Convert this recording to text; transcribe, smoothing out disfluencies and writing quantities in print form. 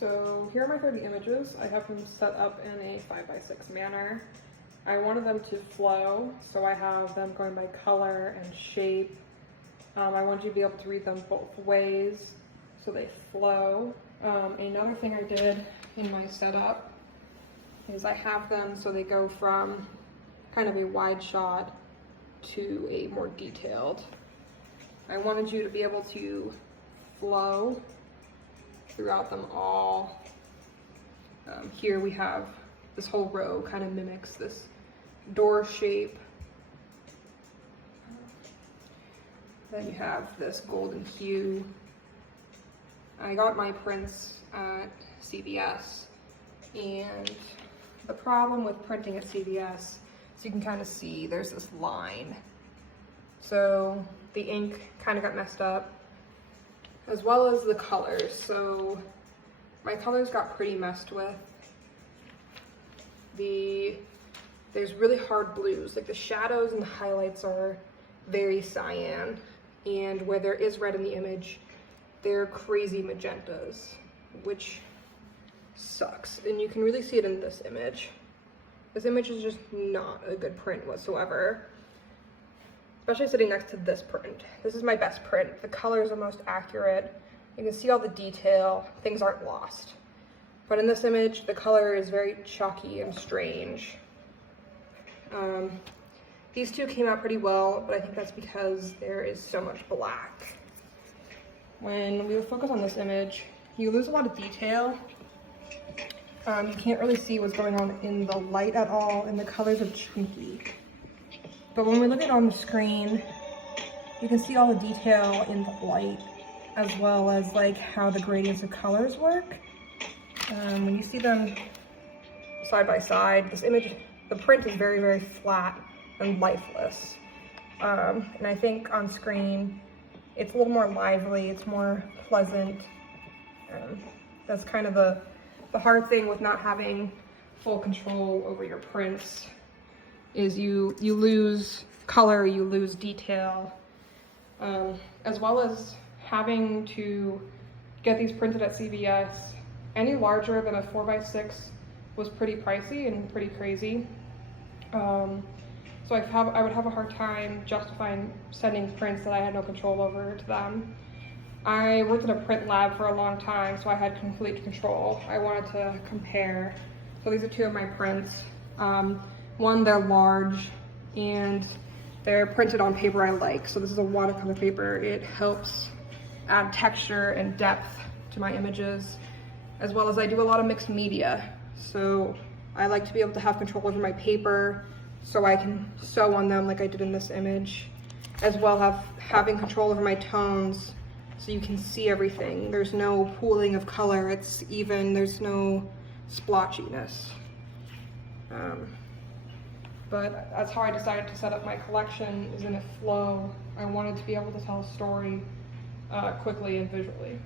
So here are my 30 images. I have them set up in a 5x6 manner. I wanted them to flow, so I have them going by color and shape. I want you to be able to read them both ways, so they flow. Another thing I did in my setup is I have them so they go from kind of a wide shot to a more detailed. I wanted you to be able to flow throughout them all. Here we have this whole row kind of mimics this door shape. Then you have this golden hue. I got my prints at CVS, and the problem with printing at CVS, so you can kind of see there's this line. So the ink kind of got messed up, as well as the colors. So my colors got pretty messed with. There's really hard blues, like the shadows and the highlights are very cyan, and where there is red in the image, they're crazy magentas, which sucks. And you can really see it in this image. This image is just not a good print whatsoever, especially sitting next to this print. This is my best print. The colors are most accurate. You can see all the detail, things aren't lost. But in this image, the color is very chalky and strange. These two came out pretty well, but I think that's because there is so much black. When we focus on this image, you lose a lot of detail. You can't really see what's going on in the light at all, and the colors are chunky. But when we look at it on the screen, you can see all the detail in the light, as well as like how the gradients of colors work. When you see them side by side, this image, the print is very, very flat and lifeless. And I think on screen, it's a little more lively, it's more pleasant. That's kind of the hard thing with not having full control over your prints, is you lose color, you lose detail, as well as having to get these printed at CVS. Any larger than a 4x6 was pretty pricey and pretty crazy. So I would have a hard time justifying sending prints that I had no control over to them. I worked in a print lab for a long time, so I had complete control. I wanted to compare. So these are two of my prints. One, they're large and they're printed on paper I like. So this is a watercolor paper. It helps add texture and depth to my images, as well as I do a lot of mixed media. So I like to be able to have control over my paper so I can sew on them like I did in this image, as well as having control over my tones so you can see everything. There's no pooling of color, it's even, there's no splotchiness. But that's how I decided to set up my collection, is in a flow. I wanted to be able to tell a story quickly and visually.